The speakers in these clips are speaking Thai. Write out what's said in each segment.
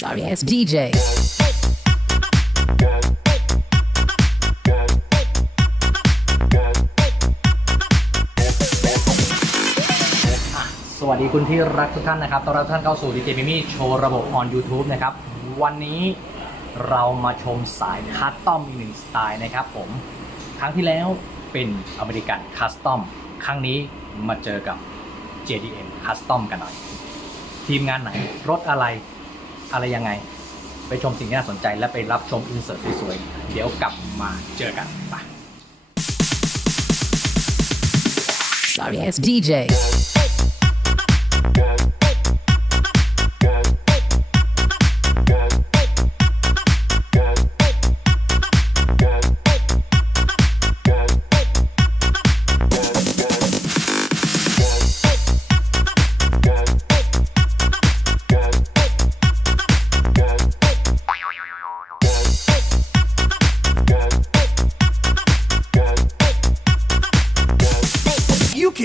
Sorry ass DJ. สวัสดีคุณที่รักทุกท่านนะครับ ต้อนรับทุกท่านเข้าสู่ดีเจมิมี่โชว์ระบบ on YouTube นะครับ วันนี้เรามาชมสายคัสตอมอีกหนึ่งสไตล์นะครับผม ครั้งที่แล้วเป็นอเมริกันคัสตอม ครั้งนี้มาเจอกับ JDM คัสตอมกันหน่อย ทีมงานไหนรถอะไร อะไรยังไง ไปชมสิ่งที่น่าสนใจและไปรับชมอินเสิร์ตสวยๆเดี๋ยวกลับมาเจอกันไป Sorry ass DJ.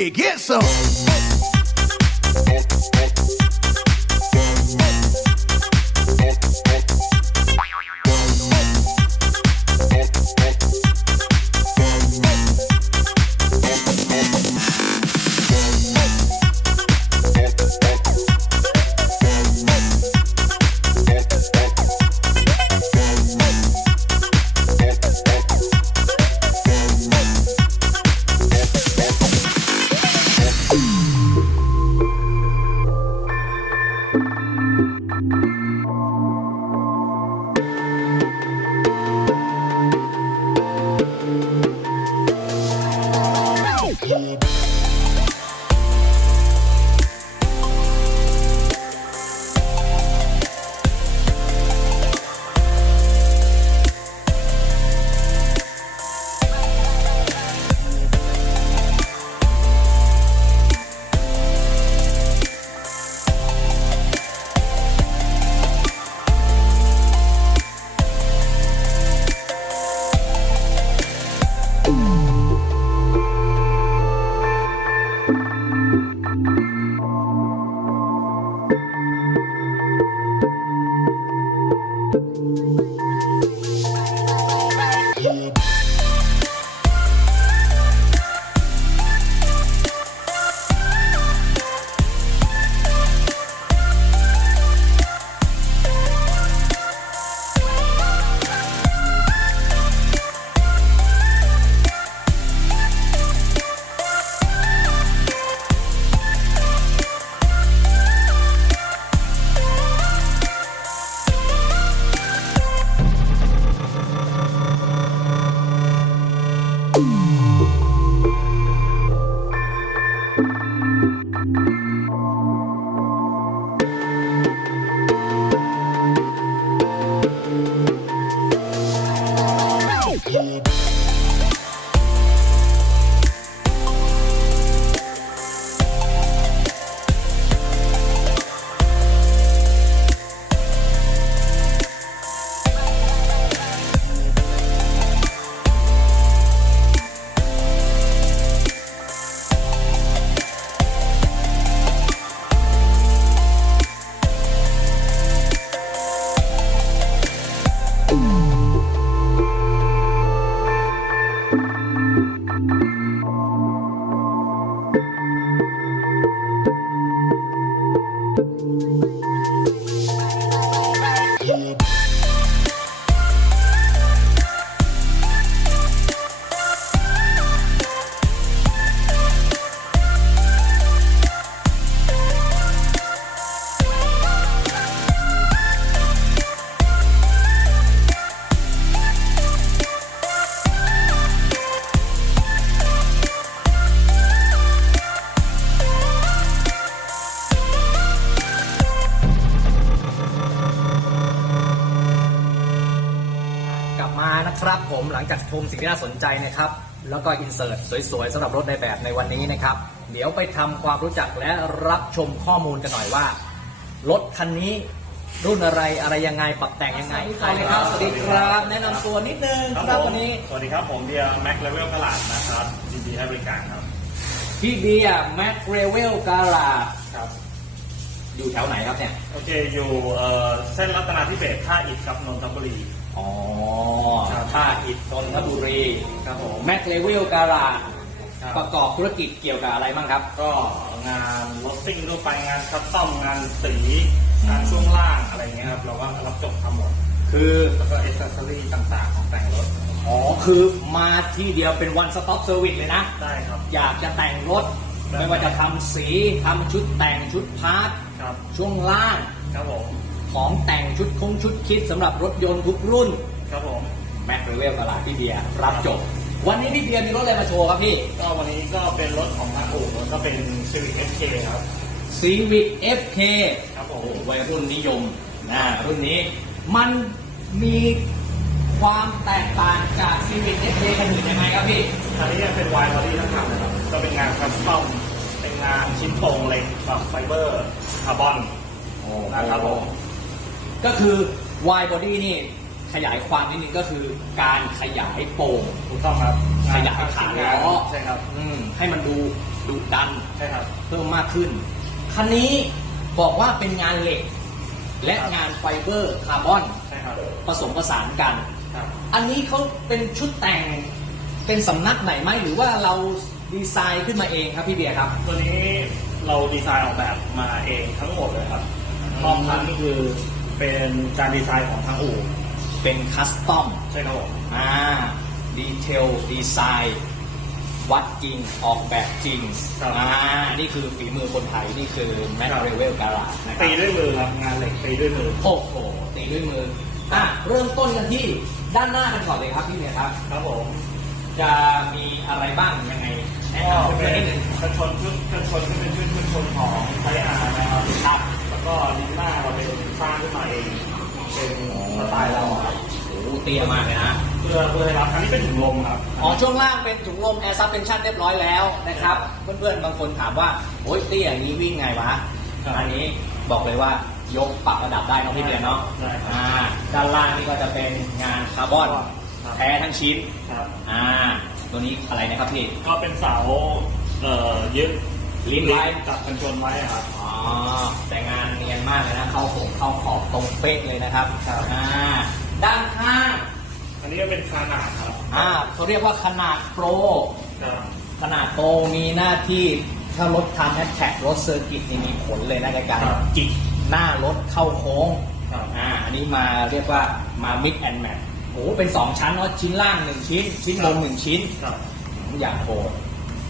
Get some. Oh. ครับผมหลังจากชมสิ่งที่น่าสนใจนะครับ แล้วก็อินเสิร์ตสวยๆสำหรับรถในแบบในวันนี้นะครับ เดี๋ยวไปทำความรู้จักและรับชมข้อมูลกันหน่อยว่า รถคันนี้รุ่นอะไรอะไรยังไงปรับแต่งยังไงใครเลยครับสวัสดีครับ แนะนำตัวนิดนึงครับวันนี้ สวัสดีครับผมเดียแม็กเลเวลตลาดนะครับยินดีให้บริการครับพี่เบียร์แม็กเรเวลกาลาครับ อยู่แถวไหนครับเนี่ย โอเค อยู่เอ่อเส้นรัตนาธิเบศท่าอิฐกับนนทบุรี อ๋อครับท่าอิฐนนทบุรีครับผมแม็กเลเวลการาครับ ประกอบธุรกิจเกี่ยวกับอะไรบ้างครับ ก็งานรถซิ่งทั่วไปงานคัสตอมงานสีงานช่วงล่างอะไรเงี้ยครับ เราก็รับจบทำหมด คือแล้วก็เอเซอรี่ต่างๆ ของแต่งรถอ๋อคือมาที่เดียวเป็น one stop service เลยนะ ได้ครับ อยากจะแต่งรถได้ไม่ว่าจะทำสีทำชุดแต่งชุดพาร์ท ครับ ช่วงล่างครับผมของแต่งชุดคงชุดคิดสำหรับรถยนต์ทุกรุ่นครับผมแม็กเลเวลตลาดพี่เบียร์รับจบ วันนี้พี่เบียร์มีรถอะไรมาโชว์ครับพี่ ก็วันนี้ก็เป็นรถของทางอู่แล้วก็เป็น Civic FK ครับ Civic FK ครับผโอ้มโหวัยรุ่นนิยมนะรุ่นนี้มันมีความแตกต่างจาก Civic FK กันอยู่ยังไงครับพี่อันนี้ยังเป็นวายบอดี้ทั้งคันนะครับก็เป็นงานคัสตอม เป็นงานชิ้นโครงเหล็กแบบไฟเบอร์คาร์บอนนะครับผมก็คือ wide body นี่ขยายความนิดนึงก็คือการขยายโป่งถูกต้องครับขยายขางานล้อใช่ครับอืมให้มันดูดุดันใช่ครับเพิ่มมากขึ้น คันนี้บอกว่าเป็นงานเหล็ก และครับงานไฟเบอร์คาร์บอนใช่ครับผสมผสานกันครับอันนี้เขาเป็นชุดแต่งเป็นสำนักไหนไหมหรือว่าเรา ดีไซน์ขึ้นมาเองครับพี่เบียร์ครับ ตัวนี้เราดีไซน์ออกแบบมาเองทั้งหมดเลยครับรอบคันนี่คือเป็นการดีไซน์ของทางอู่เป็นคัสตอมใช่ครับผมอ่าดีเทลดีไซน์วัดจริงออกแบบจริงครับ อ่านี่คือฝีมือคนไทย นี่คือแมทครับเรเวลการานะครัตีด้วยมือครับงานเหล็กตีด้วยมือ โอ้โหตีด้วยมือ อะ เริ่มต้นกันที่ด้านหน้ากันก่อนเลยครับพี่เนี่ยครับ ครับผม จะมีอะไรบ้างยังไงแนะก็นำเป็เพื่อนๆนิดนึงกันชนชุดกันชนที่เป็นชุดกันชนของไทยอาร์นะครับครับแล้วก็ลิ้นหน้าเราเป็นสร้างขึ้นมาเองเป็นสไตล์เราครับโอ้โหเตี้ยมากเลยนะ เพื่อเพื่อให้รับอันนี้เป็นถุงลมครับอ๋อช่วงล่างเป็นถุงลมแอร์ซับเพนชั่นเรียบร้อยแล้วนะครับ เพื่อนๆ บางคนถามว่า โอ๊ยเตี้ยอย่างนี้วิ่งไงวะ อันนี้บอกเลยว่ายกปรับระดับได้เน้องพี่เบียร์เนาะได้ครับ อ่าด้านล่างนี่ก็จะเป็นงานคาร์บอน แท้ทั้งชิ้นครับอ่าตัวนี้อะไรนะครับพี่ก็เป็นเสาเอ่อยึดลิ้นไว้กับกันชนไว้ครับอ๋อแต่งานเนียนมากเลยนะเข้าผมเข้าขอบตรงเป๊ะเลยนะครับครับอ่าด้านข้างอันนี้ก็เป็นคานาดครับอ่าเขาเรียกว่าขนาดโปรครับขนาดโตมีหน้าที่ถ้ารถทำแฮชแท็กรถเซอร์กิตนี่มีผลเลยนะในการครับจิกหน้ารถเข้าโค้งครับอ่าอันนี้มาเรียกว่ามา mix and match โอ้โหเป็น2ชั้นเนาะชิ้นล่าง1ชิ้น ชิ้นบน1ชิ้นครับอย่างโหด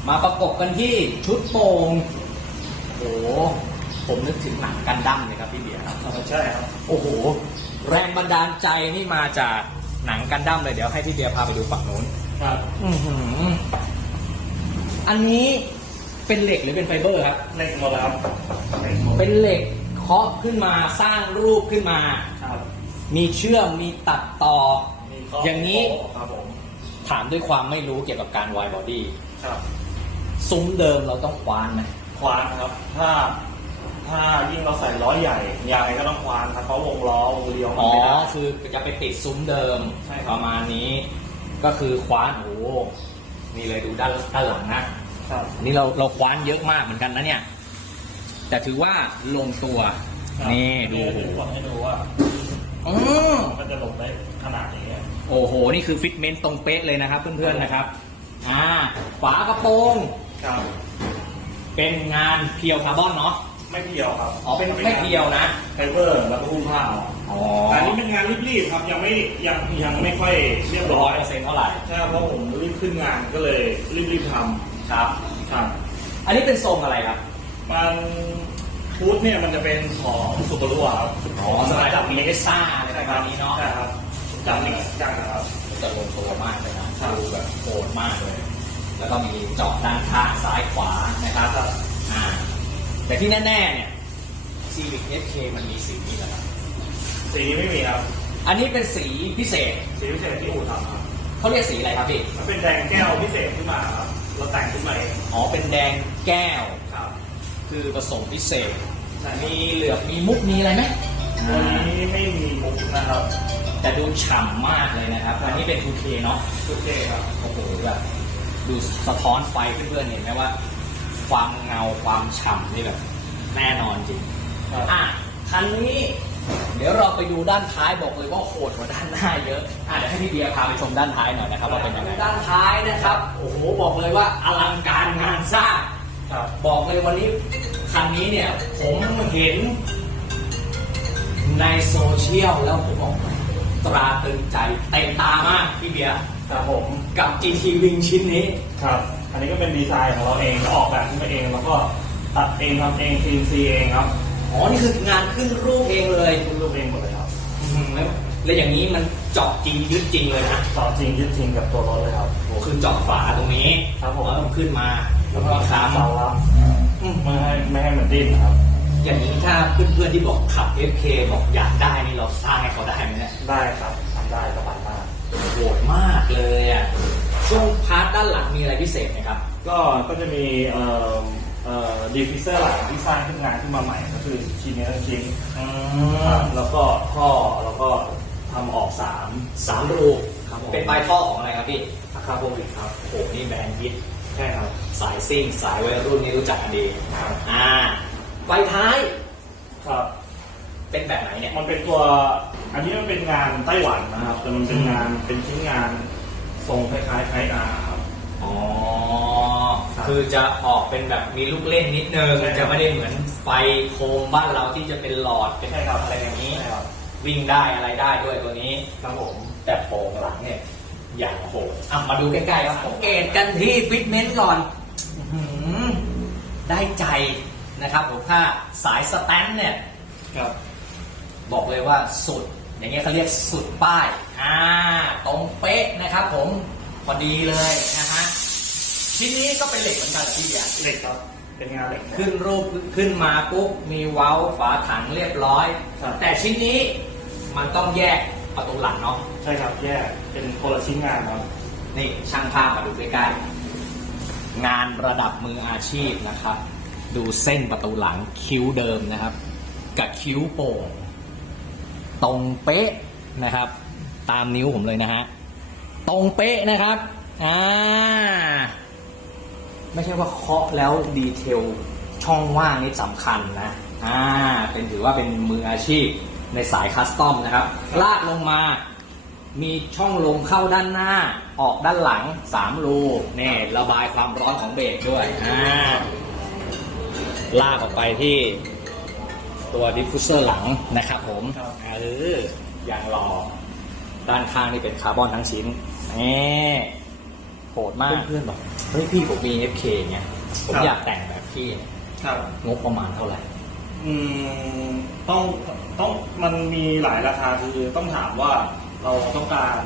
มาประกบกันที่ชุดโป่งโอ้โหผมนึกถึงหนังกันดั้มเลยครับพี่เบียร์ครับใช่ครับโอ้โห แรงบันดาลใจนี่มาจากหนังกันดั้มเลยเดี๋ยวให้พี่เบียร์พาไปดูฝั่งนู้นครับอื้อหืออันนี้เป็นเหล็กหรือเป็นไฟเบอร์ครับเหล็กหมดแล้วครับเหล็กหมดเป็นเหล็กเคาะขึ้นมาสร้างรูปขึ้นมาครับมีเชื่อมมีตัดต่อมีข้ อย่างนี้ครับผมถามด้วยความไม่รู้เกี่ยวกับการวายบอดี้ครับซุ้มเดิมเราต้องควานไหมควานครับ ถ้าถ้ายิ่งเราใส่ล้อใหญ่ยังไงก็ต้องควานครับเพราะวงล้อวงเลี้ยวมันอ๋อไม่ได้ คือจะไปติดซุ้มเดิมใช่ครับประมาณนี้ ก็คือควานโอ้โหนี่เลยดูด้านด้านหลังนะ ครับอันนี่เราเราคว้านเยอะมากเหมือนกันนะเนี่ย แต่ถือว่าลงตัวนี่ดูดูกดให้ดูว่าอือมันจะลงได้ขนาดนี้ โอ้โห นี่คือฟิตเมนต์ตรงเป๊ะเลยนะครับ เพื่อนๆนะครับ อ่า ฝากระโปรงครับ เป็นงานเพียวคาร์บอนเนาะ ไม่เพียวครับอ๋อ เป็นไม่เพียวนะไฟเบอร์แล้วก็หุ้มผ้าเอาอ๋อแต่อันนี้เป็นงานรีบๆครับ ยังไม่ยังยังไม่ค่อยเรียบร้ร้ออยยเปอร์เซ็นต์เท่าไหร่ ใช่ครับเพราะผมรีบขึ้นงานก็เลยรีบๆทครับำครับ อันนี้เป็นทรงอะไรครับ มันฟูดเนี่ยมันจะเป็นของสุบารุครับ อ๋อสไตล์แบบเมซ่าอะไรประมาณนี้เนาะใช่ครับ จากนี้จากนะครับจะลงตัวมากเลยนะดูแบบโหดมากเลย แล้วก็มีเจาะด้านข้างซ้ายขวานะครับอ่าแต่ที่แน่ๆเนี่ย Civic FK มันมีสีนี้แหละครับสีไม่มีครับ อันนี้เป็นสีพิเศษ สีพิเศษที่อู่ทำครับเขาเรียกสีอะไรครับพี่มันเป็นแดงแก้วพิเศษขึ้นมาครับเราแต่งขึ้นมาเองอ๋อเป็นแดงแก้วครับ คือผสมพิเศษมีเหลือบมีมุกมีอะไรไหมตัวนี้ไม่มีมุกนะครับ แต่ดูฉ่ำมากเลยนะครับอันนี้เป็น 2K เนาะโอเคครับโอ้โหแบบดูสะท้อนไฟเพื่อนๆเห็นไหมว่า ความเงาความฉ่ำนี่แบบแน่นอนจริงพครับอะคันนี้ เดี๋ยวเราไปดูด้านท้ายบอกเลยว่าโหดกว่าด้านหน้าเยอะอะเดี๋ยวให้พี่เบียร์พาไปชมด้านท้ายหน่อยนะครับว่าเป็นยังไงด้านท้ายนะครับโอ้โหบอกเลยว่าอลังการงานสร้างครับบอกเลยวันนี้คันนี้เนี่ยผมเห็นในโซเชียลแล้วผมบอก ตราตรึงใจเต็มตามากพี่เบียร์ครับผมกับ GT Wing ชิ้นนี้ ครับ อันนี้ก็เป็นดีไซน์ของเราเองออกแบบขึ้นมาเองแล้วก็ตัดเองทำเอง CNC เองครับอ๋อ นี่คืองานขึ้นรูปเองเลยขึ้นรูปเองหมดเลยครับอื้อหือแล้วแล้วอย่างนี้มันเจาะจริงยึดจริงเลยนะต่อจริงยึดจริงกับตัวรถเลยครับ โอ้คือเจาะฝาตรงนี้ครับผม แล้วมันขึ้นมาแล้วก็ค้เสารับำอืม ไม่ให้ไม่ให้มันดิ้นครับ อย่างนี้ถ้าเพื่อนๆที่บอกขับ FK บอกอยากได้นี่เราสร้างให้เขาได้ไหมเนี่ยได้ครับทำได้สบายมาก โหดมากเลยอะช่วงพาร์ทด้านหลังมีอะไรพิเศษไหมครับ ก็ก็จะมีเอ่อเอ่อดีฟิเซอร์หลังที่สร้างขึ้นงานขึ้นมาใหม่ก็คือชิ้นนี้ทั้งชิ้นครับแล้วก็ท่อแล้วก็ทำออกสาม สามรูครับผม เป็นปลายท่อของอะไรครับพี่อะคาโบวิกครับโอ้โหนี่แบรนด์ฮิตใช่ครับ สายซิ่ง สายวัยรุ่นนี่รู้จักกันดี ครับ อ่า ไฟท้าย ครับ เป็นแบบไหนเนี่ย มันเป็นตัว อันนี้มันเป็นงานไต้หวันนะครับ แต่มันเป็นงานเป็นชิ้นงานทรงคล้ายๆไทอาครับ อ๋อ ครับคือจะออกเป็นแบบมีลูกเล่นนิดนึง ใช่ครับจะไม่ได้เหมือนไฟโคมบ้านเราที่จะเป็นหลอดเป็นใช่ครับ อะไรอย่างนี้ ใช่ครับวิ่งได้อะไรได้ด้วยตัวนี้ ครับผม แต่โปร่งหลังเนี่ย อย่างโหดอะมาดูใกล้ๆครับสังเกตกันที่ฟิตเมนต์ก่อน อื้อหือได้ใจ นะครับผมถ้าสายสแตนเนี่ยครับ บอกเลยว่าสุด อย่างเงี้ยเขาเรียกสุดป้ายอ่าตรงเป๊ะนะครับผมพอดีเลยนะฮะชิ้นนี้ก็เป็นเหล็กเหมือนกันที่อย่างเหล็กครับเป็นงานเหล็กขึ้นรูปขึ้นมาปุ๊บมีเว้าฝาถังเรียบร้อย ครับ แต่ชิ้นนี้มันต้องแยกประตูหลังเนาะใช่ครับแยกเป็นคนละชิ้นงานครับนี่ช่างภาพมาดูใกล้ๆงานระดับมืออาชีพนะครับ ดูเส้นประตูหลังคิ้วเดิมนะครับ กับคิ้วโป่งตรงเป๊ะนะครับ ตามนิ้วผมเลยนะฮะตรงเป๊ะนะครับอ่าไม่ใช่ว่าเคาะแล้วดีเทลช่องว่างนี่สำคัญนะอ่าเป็นถือว่าเป็นมืออาชีพในสายคัสตอมนะครับ ลากลงมา มีช่องลมเข้าด้านหน้า ออกด้านหลังสามรูเนี่ระบายความร้อนของเบรกด้วยอ่า ลากออกไปที่ตัวดิฟฟิวเซอร์หลังนะครับผมครับเอออย่างรอด้านข้างนี่เป็นคาร์บอนทั้งชิ้นนี่โหดมากเพื่อนๆบอกเฮ้ยพี่ผมมี FK ไงผมครับอยากแต่งแบบพี่ครับงบประมาณเท่าไหร่อืมต้องต้องมันมีหลายราคาคือต้องถามว่าเราต้องการ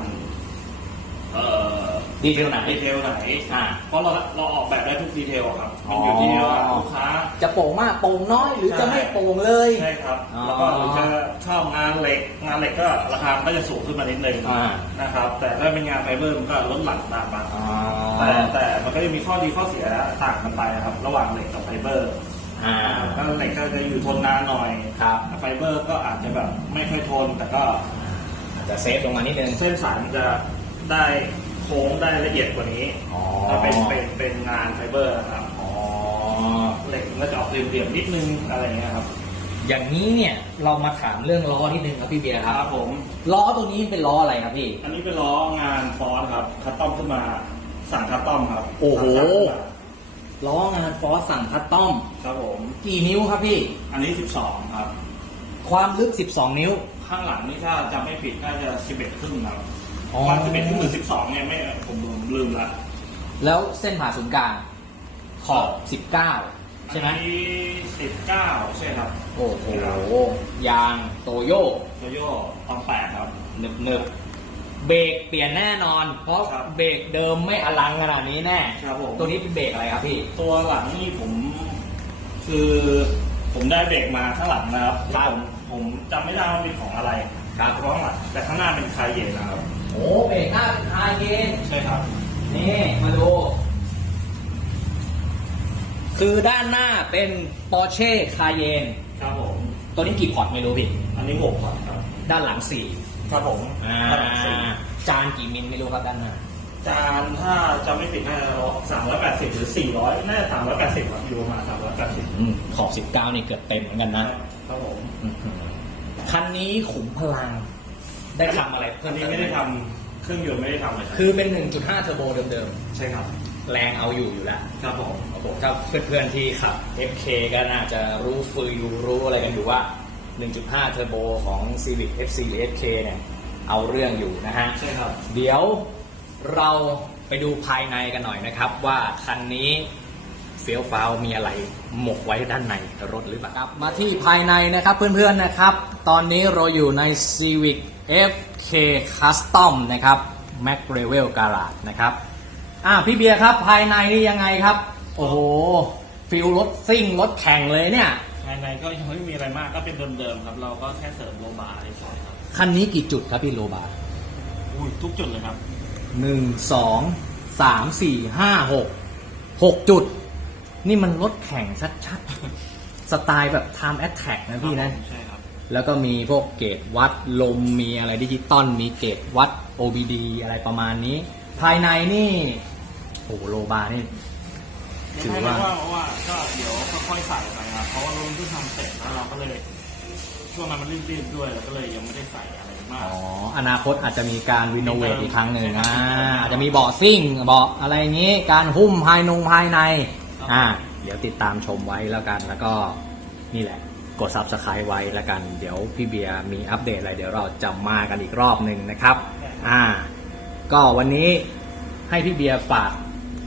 เอ่อดีเทลไหน ดีเทลไหนอ่าเพราะเราเราออกแบบได้ทุกดีเทลอะครับมันอยู่ที่ว่าลูกค้า จะโป่งมากโป่งน้อยหรือจะไม่โป่งเลย ใช่ครับ อ๋อแล้วก็หรือจะชอบงานเหล็ก งานเหล็กก็ราคามันก็จะสูงขึ้นมานิดนึงอ่า นะครับ แต่ถ้าเป็นงานไฟเบอร์มันก็ลดหลั่นตามมาอ๋อแต่แต่มันก็จะมีข้อดีข้อเสียต่างกันไปนะครับ ระหว่างเหล็กกับไฟเบอร์อ่าถ้าเหล็กก็จะอยู่ทนนานหน่อย ครับไฟเบอร์ก็อาจจะแบบไม่ค่อยทน แต่ก็อาจจะเซฟลงมานิดนึง เส้นสายมันจะ ได้โค้งได้ละเอียดกว่านี้อ๋อถ้าเป็นเป็นเป็นงานไฟเบอร์นะครับอ๋อ เหล็กมันก็จะออกเหลี่ยมๆนิดนึงอะไรอย่างเงี้ยครับอย่างนี้เนี่ยเรามาถามเรื่องล้อนิดนึงครับพี่เบียร์คครับรับผม ล้อตัวนี้เป็นล้ออะไรครับพี่ อันนี้เป็นล้องานฟอร์สครับคัสตอมขึ้นมาสั่งคัสตอมครับโอ้โห สั่งขึ้นมาล้องานฟอสสั่งคัสตอม ครับผม กี่นิ้วครับพี่ อันนี้ 12 ครับ ความลึก 12 นิ้ว ข้างหลังนี่ถ้าจำไม่ผิดน่าจะ11ครึ่งครับอ๋อ วัน11ครึ่งหรือ12เนี่ยไม่ผมลืมละแล้วเส้นผ่าศูนย์กลางขอบ 19 ใช่ไหมอันนี้19ใช่ครับโอ้โหยางโตโย่โตโย่ตองแปดครับหนึบหนึบเบรกเปลี่ยนแน่นอน เพราะครับเบรกเดิมไม่อลังขนาดนี้แน่ครับผม ตัวนี้เป็นเบรกอะไรครับพี่ ตัวหลังนี่ผม คือผมได้เบรกมาข้างหลังนะครับครับผม ผมจำไม่ได้ว่าเป็นของอะไรครับเพราะข้างหลังแต่ข้างหน้าเป็นคาเยนนะครับ โอ้เบรกหน้าเป็นคาเยนใช่ครับ นี่มาดู คือด้านหน้าเป็น Porsche Cayenne ครับผม ตัวนี้กี่พอร์ตไม่รู้พี่อันนี้หกครับ ด้านหลังสี่ครับผมอ่าข้างหลังสี่จานกี่มิลไม่รู้ครับด้านหน้าจานถ้าจะไม่ผิดน่าจะสามร้อยแปดสิบหรือสี่ร้อยน่าจะสามร้อยแปดสิบครับอยู่ประมาณสามร้อยแปดสิบอืมขอบ19นี่เกือบเต็มเหมือนกันนะครับผมอื้อหือ คันนี้ขุมพลัง ได้ทำอะไรอัเพิ่นมนี้เติไม่ได้ทำเครื่องยนต์ไม่ได้ทำเลยครับคือเป็น 1.5 เทอร์โบเดิมใช่ครับ ๆ แรงเอาอยู่อยู่แล้ว ครับผมโอ้โหถ้าเพื่อนๆที่ขับ FK ก็น่าจะรู้ฟืออยู่รู้อะไรกันอยู่ว่า 1.5 เทอร์โบของ Civic FC หรือ FK เนี่ย เอาเรื่องอยู่นะฮะ ใช่ครับ เดี๋ยวเราไปดูภายในกันหน่อยนะครับ ว่าคันนี้ เฟี้ยวฟ้าวมีอะไรหมกไว้ด้านในรถหรือเปล่าครับมาที่ภายในนะครับเพื่อนๆนะครับ ตอนนี้เราอยู่ใน Civic FK Custom นะครับ Mac Revel Garage นะครับอ่าพี่เบียร์ครับภายในนี่ยังไงครับ โอ้โหฟิลรถซิ่งรถแข่งเลยเนี่ย ภายในก็ยังไม่มีอะไรมากก็เป็นเดิมๆครับ เราก็แค่เสริมโลบาร์เฉยๆครับคันนี้กี่จุดครับพี่โรบาร์อุ้ยทุกจุดเลยครับหนึ่งสองสามสี่ห้าหกหกจุด นี่มันรถแข่งชัดๆ สไตล์แบบ time attack นะพี่นะ ใช่ครับ แล้วก็มีพวกเกจวัดลมมีอะไรดิจิตอลมีเกจวัด OBD อะไรประมาณนี้ ภายในนี่ โอ้โหโลบาร์นี่ ถือว่าไม่ว่าว่าก็เดี๋ยวค่อยๆใส่ไปครับเพราะว่าเราเพิ่งทำเสร็จแล้วเราก็เลยช่วงนั้นมันรีบๆด้วยเราก็เลยยังไม่ได้ใส่อะไรมาก อ๋อ อนาคตอาจจะมีการรีโนเวทอีกครั้งหนึ่งใช่อ่าครับอาจจะมีเบาะซิ่งเบาะอะไรอย่างนี้ การหุ้มภายนงภายในครับ อ่า เดี๋ยวติดตามชมไว้แล้วกัน แล้วก็นี่แหละ กด subscribe ไว้แล้วกัน เดี๋ยวพี่เบียร์มีอัปเดตอะไร เดี๋ยวเราจะมากันอีกรอบหนึ่งนะครับ อ่า ก็วันนี้ให้พี่เบียร์ฝาก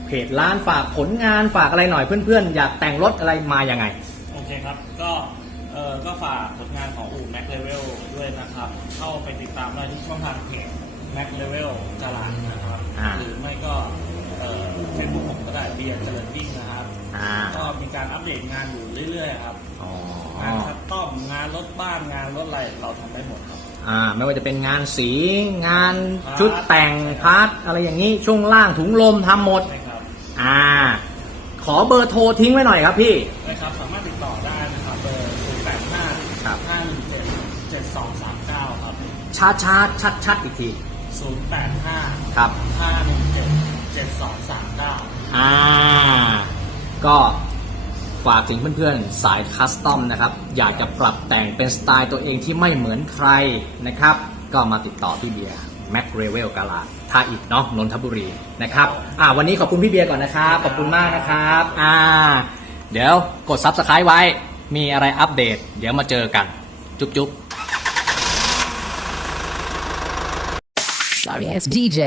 เพจร้านฝากผลงานฝากอะไรหน่อยเพื่อนๆ อยากแต่งรถอะไรมายังไง โอเคครับ ก็เออก็ฝากผลงานของอู่ Mac Level ด้วยนะครับ เข้าไปติดตามได้ที่ช่องทางเพจ Mac Level จรันนะครับ อ่า หรือไม่ก็เฟซบุ๊กผมก็ ได้เบียร์เจริญวิ่งนะครับอ่าก็มีการอัปเดตงานอยู่เรื่อยๆครับอ๋องานคัสตอมงานรถบ้านงานรถอะไรเราทำได้หมดครับ อ่าไม่ว่าจะเป็นงานสีงานพาร์ท ชุดแต่งพาร์ทอะไรอย่างนี้ช่วงล่างถุงลมทำหมด ใช่ครับอ่า ขอเบอร์โทรทิ้งไว้หน่อยครับพี่ นะครับสามารถติดต่อได้นะครับเบอร์0 8 5ครับ517 7239ครับช้าช้าชัดชัดๆอีกที0 8 5ครับ517 7239อ่าก็ ก็ฝากถึงเพื่อนๆ สายคัสตอมนะครับ อยากจะปรับแต่งเป็นสไตล์ตัวเองที่ไม่เหมือนใครนะครับ ก็มาติดต่อพี่เบียร์แม็กเรเวลกาลาท่าอิฐเนาะนนทบุรีนะครับ อ่า วันนี้ขอบคุณพี่เบียร์ก่อนนะครับ ขอบคุณมากนะครับ อ่า เดี๋ยวกด Subscribe ไว้ มีอะไรอัปเดต เดี๋ยวมาเจอกัน จุ๊บจุ๊บ Sorry ass DJ.